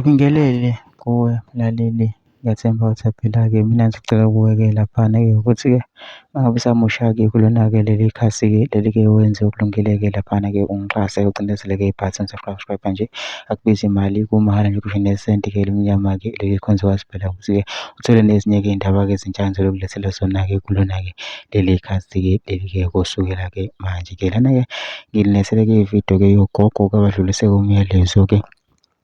Ngibingelele kuwe mlaleli, ngiyathemba ukuthi aphila-ke. Mina ngicela kuwe-ke laphana-ke ukuthi-ke uma ngabe usamosha-ke kulona-ke leli khasi-ke leli-ke wenze okulungile-ke laphana-ke ungixhase ucindezele-ke i-button subscribe nje, akubizi imali, kumahhala nje kusho nesenti-ke elimnyama-ke leli khonze wazi phela ukuthi-ke uthole nezinye-ke iy'ndaba-ke ezintsha engizokulethela zona-ke kulona-ke leli khasi-ke leli-ke kusukela-ke manje-ke. Lana-ke ngililethele-ke ividiyo-ke yogogo-ke abadlulise-ke umyalezo-ke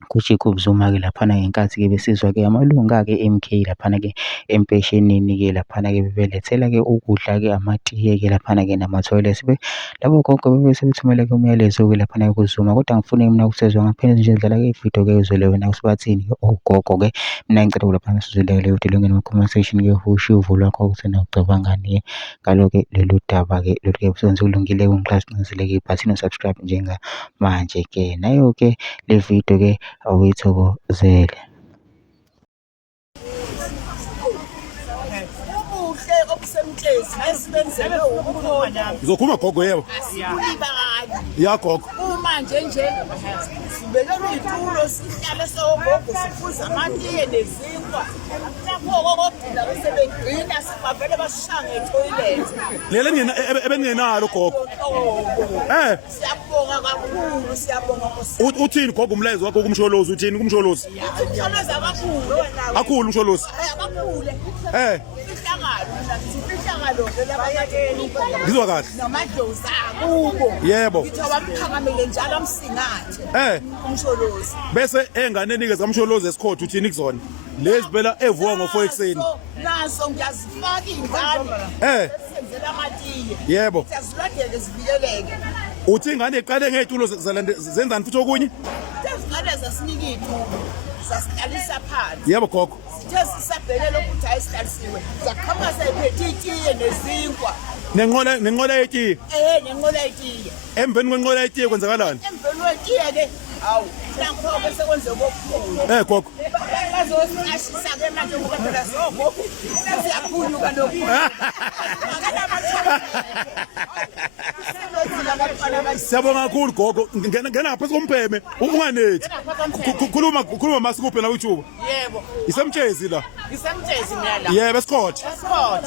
kuZuma-ke laphana ngenkathi-ke besizwa-ke amalunga-ke MK laphana-ke empeshenini-ke laphana-ke bebelethela-ke ukudla-ke amatiye-ke laphana-ke namathoyilethi. Labo gogo bebe sebethumela-ke umyalezo-ke laphana-ke kuZuma, kodwa angifuni mina ukusezwa ngaphela nje dlala-ke ividiyo-ke uzwele wena usibathini-ke ogogo-ke. Mina ngicela laphana sizwele-ke leyo video ngene comment section-ke usho uvo lwakho ukuthi na ucabangani-ke ngalo-ke lolu daba-ke lolu-ke usenze kulungile-ke ungixhase ibhathini subscribe njengamanje-ke. Nayo-ke le video-ke awuyithokozele. Ngizokhuluma gogo yebo. Ya gogo. Manje nje sibekela itulo sihlale sogogo siphuza amatiye nezinkwa. Lapho kokugcina bese begcina sibavele basishange etoilet. Lele ngena ebengenalo gogo. Siyabonga kakhulu, siyabonga Nkosi. Uthini gogo umlayezo wakho kumsholozi uthini kumsholozi? Umsholozi akakhulu wena. Akhulu umsholozi. Akakhulu. Ihlangano labayakeni. Ngizwa kahle. Namadlozi akubo. Yebo. Ngithe waphakamele njalo amsingathe. Umsholozi. Bese enganeni ke zamsholozi esikhotha uthini kuzona? Lezi phela evuka ngo4 ekseni. Naso ngiyazifaka ingane. Senzela amatiye. Yebo. Siyaziladele zivikeleke. Uthi ingane iqale ngezitulo zenzani futhi okunye? Sezikale zasinika itulo. Sasiqalisa phansi. Yebo gogo. Sithe sisabhelela ukuthi ayisiqalisiwe. Zaqhamuka sayiphethe itiye nezinkwa. Nenqola yetiye. Nenqola yetiye. Emveni kwenqola yetiye kwenzakalani? Emveni kwetiye ke hawu nakho bese kwenze kokukhulu. Gogo. Bazosiqashisa-ke manje ngoba phela zogo. Siyakhuluka lokhu. Siyabonga kakhulu gogo. Ngena ngaphansi kompheme unganethi. Khuluma masikuphe na YouTube. Yebo. Isemtshezi la. Isemtshezi mina la. Yebo esikhotha.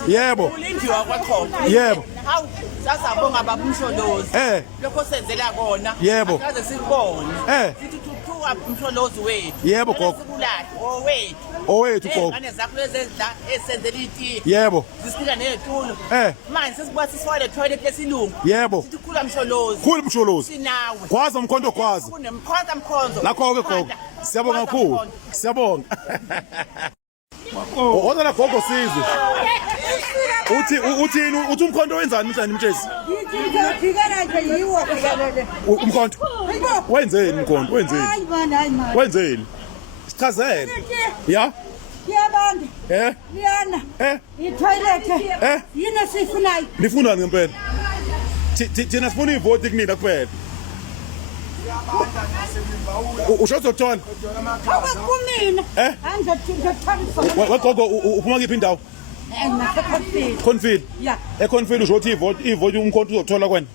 Yebo. Ulindiwa kwakhona. Yebo. Hawu sasabonga baba umsholozi. Lokho senzela kona. Yebo. Akaze sikubone. Sithi thuthuka umsholozi wethu. Yebo gogo. Owethu. Owethu gogo. Ngane zakho lezendla esenzela itiye. Yebo. Zisika nezitulo. Manje sesibwathi sifale toilet lesilungu. Yebo. Sithi khula msholozi. Khulu msholozi. Sinawe. Kwaza mkhonto kwaza. Kunemkhonto mkhonto. Nakho-ke gogo. Siyabonga kakhulu. Siyabonga. Oza la gogo sizwe. Uthi umkhonto wenzani mhlanje mtshezi? Ngiyikela nje yiwo kulalele. Umkhonto. Wenzeni umkhonto? Wenzeni? Hayi man. Wenzeni? Sichazele. Ya? Kuyabanda. Liyana. I-toilet. Yini sifunayo? Nifunani ngempela? Thina sifuna ivoti kunina kuphela. Usho uzothola? Kumina. Angizothola. Wegogo uphuma kiphi indawo? Confid. Yeah. Confid usho ukuthi ivoti umkhonto uzothola kwena.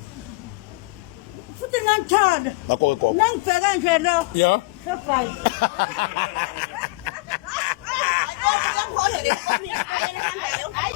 Futhi ngangithola. Ngakho-ke gogo. Nangibheka nje lo. Ya. So fine. Hayi,